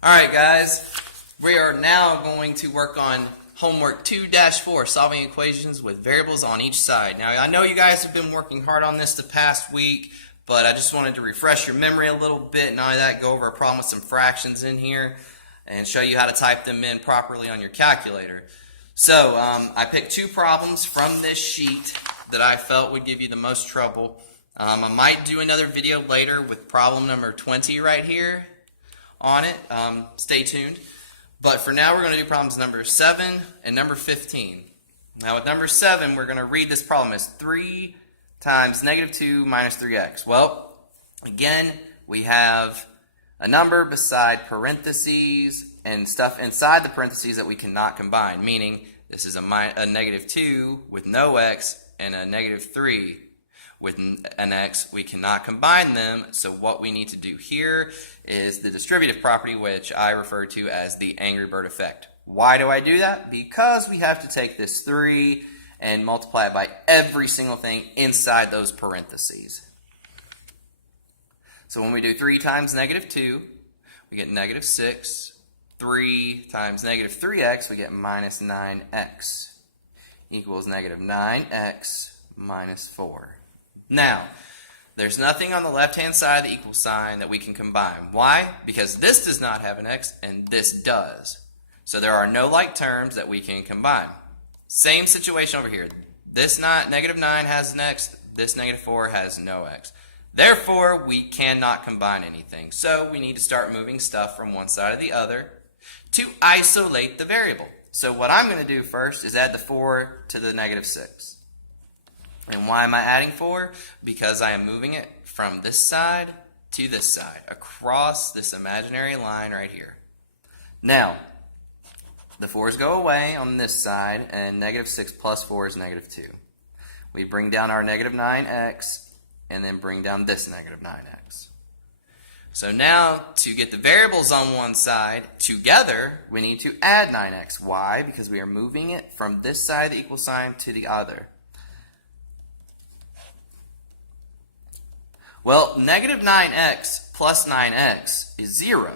Alright guys, we are now going to work on homework 2-4, solving equations with variables on each side. Now I know you guys have been working hard on this the past week, but I just wanted to refresh your memory a little bit. Not only that, go over a problem with some fractions in here and show you how to type them in properly on your calculator. So I picked two problems from this sheet that I felt would give you the most trouble. I might do another video later with problem number 20 right here on it. Stay tuned. But for now, we're going to do problems number 7 and number 15. Now with number 7, we're going to read this problem as 3 times negative 2 minus 3x. Well, again, we have a number beside parentheses and stuff inside the parentheses that we cannot combine, meaning this is a negative 2 with no x and a negative 3 with an x. We cannot combine them, so what we need to do here is the distributive property, which I refer to as the Angry Bird effect. Why do I do that? Because we have to take this 3 and multiply it by every single thing inside those parentheses. So when we do 3 times negative 2, we get negative 6. 3 times negative 3x, we get minus 9x equals negative 9x minus 4. Now, there's nothing on the left-hand side of the equal sign that we can combine. Why? Because this does not have an x and this does. So there are no like terms that we can combine. Same situation over here. This negative 9 has an x, this negative 4 has no x. Therefore, we cannot combine anything. So we need to start moving stuff from one side to the other to isolate the variable. So what I'm going to do first is add the 4 to the negative 6. And why am I adding 4? Because I am moving it from this side to this side, across this imaginary line right here. Now, the 4's go away on this side, and negative 6 plus 4 is negative 2. We bring down our negative 9x, and then bring down this negative 9x. So now, to get the variables on one side together, we need to add 9x. Why? Because we are moving it from this side of the equal sign to the other. Well, negative 9x plus 9x is 0.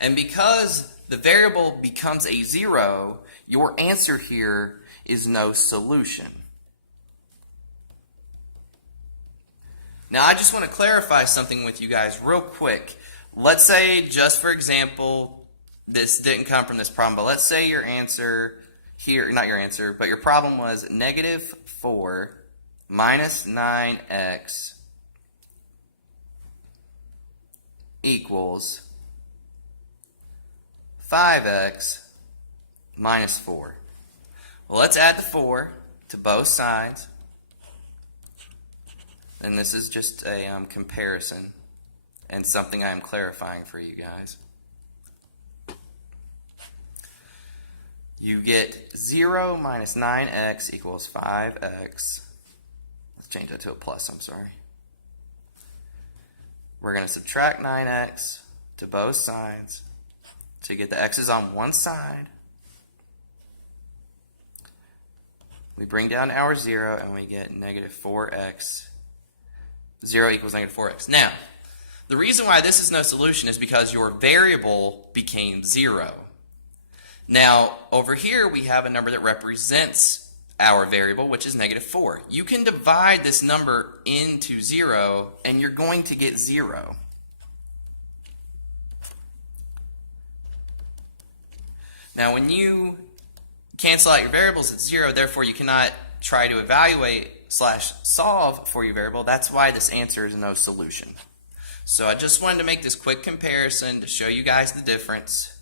And because the variable becomes a 0, your answer here is no solution. Now, I just want to clarify something with you guys real quick. Let's say, just for example, this didn't come from this problem, but let's say your answer here, not your answer, but your problem was negative 4 minus 9x equals 5x minus 4. Well, let's add the 4 to both sides. And this is just a comparison and something I am clarifying for you guys. You get 0 minus 9x equals 5x. Let's change that to a plus, I'm sorry. We're going to subtract 9x to both sides to get the x's on one side. We bring down our 0 and we get negative 4x. 0 equals negative 4x. Now, the reason why this is no solution is because your variable became 0. Now, over here we have a number that represents our variable, which is negative 4. You can divide this number into 0 and you're going to get 0. Now, when you cancel out your variables, it's 0, therefore you cannot try to evaluate / solve for your variable. That's why this answer is no solution. So I just wanted to make this quick comparison to show you guys the difference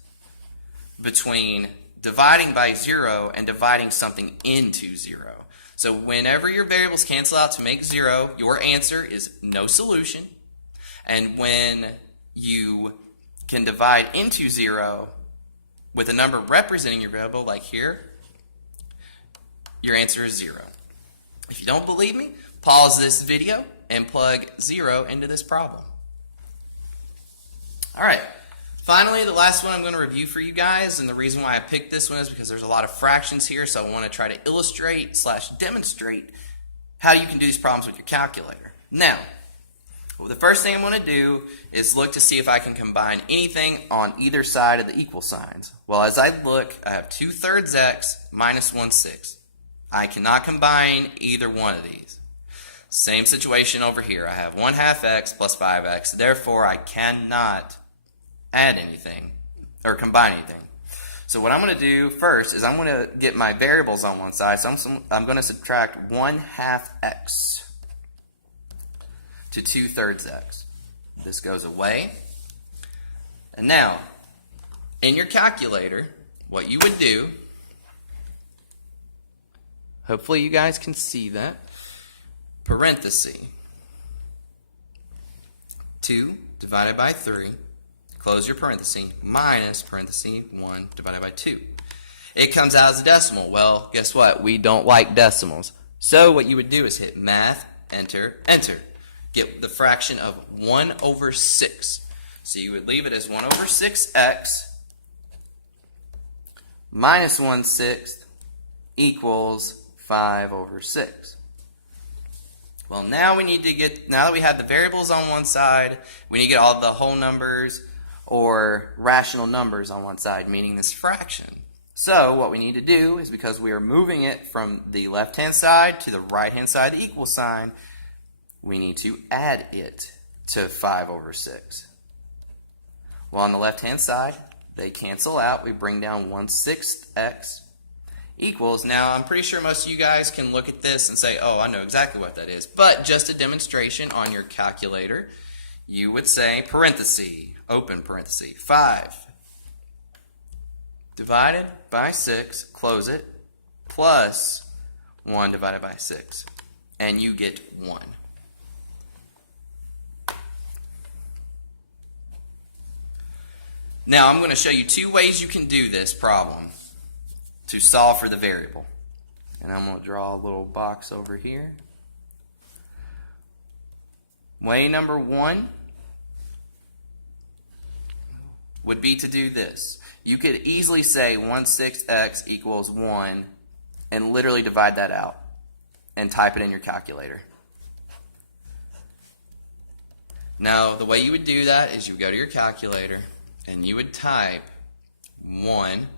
between dividing by 0 and dividing something into 0. So whenever your variables cancel out to make 0, your answer is no solution. And when you can divide into 0 with a number representing your variable, like here, your answer is 0. If you don't believe me, pause this video and plug 0 into this problem. Alright, finally the last one I'm going to review for you guys, and the reason why I picked this one is because there's a lot of fractions here, so I want to try to illustrate / demonstrate how you can do these problems with your calculator. Now, Well, the first thing I'm going to do is look to see if I can combine anything on either side of the equal signs. Well, as I look, I have 2/3 x minus 1/6. I cannot combine either one of these. Same situation over here. I have 1/2 x plus 5x. Therefore, I cannot add anything or combine anything. So what I'm going to do first is I'm going to get my variables on one side. So I'm going to subtract 1/2 x to 2/3 x. This goes away. And now, in your calculator, what you would do, hopefully you guys can see that, parenthesis 2 divided by 3, close your parenthesis, minus parenthesis 1 divided by 2. It comes out as a decimal. Well, guess what? We don't like decimals. So what you would do is hit math, enter, enter. Get the fraction of 1/6. So you would leave it as 1/6x minus 1/6 equals 5/6. Well, now we need to get, now that we have the variables on one side, we need to get all the whole numbers or rational numbers on one side, meaning this fraction. So what we need to do is, because we are moving it from the left-hand side to the right-hand side of the equal sign, we need to add it to 5/6. Well, on the left-hand side, they cancel out. We bring down 1/6 x equals, now I'm pretty sure most of you guys can look at this and say, oh, I know exactly what that is. But just a demonstration on your calculator, you would say parenthesis, open parenthesis, 5 divided by 6, close it, plus 1 divided by 6. And you get 1. Now I'm going to show you two ways you can do this problem to solve for the variable. And I'm going to draw a little box over here. Way number 1 would be to do this. You could easily say 1/6 x equals 1 and literally divide that out and type it in your calculator. Now the way you would do that is you would go to your calculator and you would type 1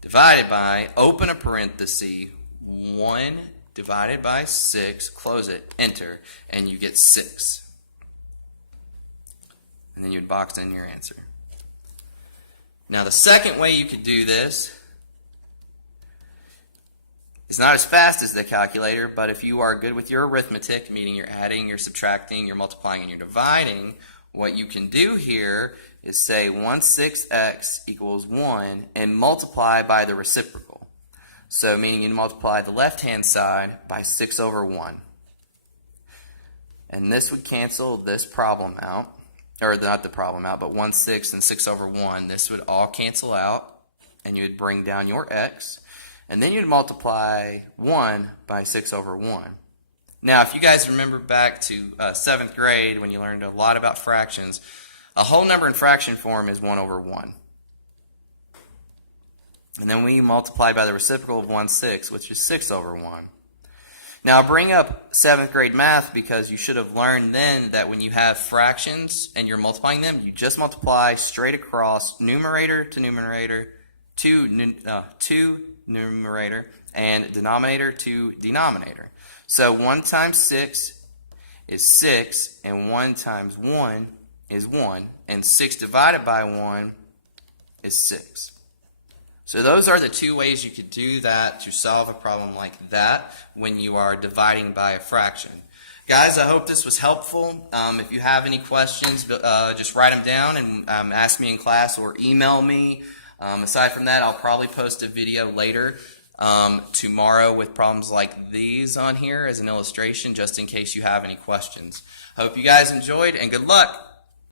divided by, open a parenthesis, 1 divided by 6, close it, enter, and you get 6. And then you would box in your answer. Now the second way you could do this is not as fast as the calculator, but if you are good with your arithmetic, meaning you're adding, you're subtracting, you're multiplying, and you're dividing, what you can do here is say 1/6 x equals 1 and multiply by the reciprocal. So meaning you multiply the left-hand side by 6/1. And this would cancel this problem out, or not the problem out, but 1/6 and 6/1. This would all cancel out, and you would bring down your x, and then you'd multiply 1 by 6/1. Now, if you guys remember back to 7th grade when you learned a lot about fractions, a whole number in fraction form is 1/1. And then we multiply by the reciprocal of 1/6, which is 6/1. Now, bring up 7th grade math because you should have learned then that when you have fractions and you're multiplying them, you just multiply straight across numerator to numerator to numerator and denominator to denominator. So 1 times 6 is 6, and 1 times 1 is 1, and 6 divided by 1 is 6. So those are the two ways you could do that to solve a problem like that when you are dividing by a fraction. Guys, I hope this was helpful. If you have any questions, just write them down and ask me in class or email me. Aside from that, I'll probably post a video later tomorrow with problems like these on here as an illustration, just in case you have any questions. Hope you guys enjoyed, and good luck.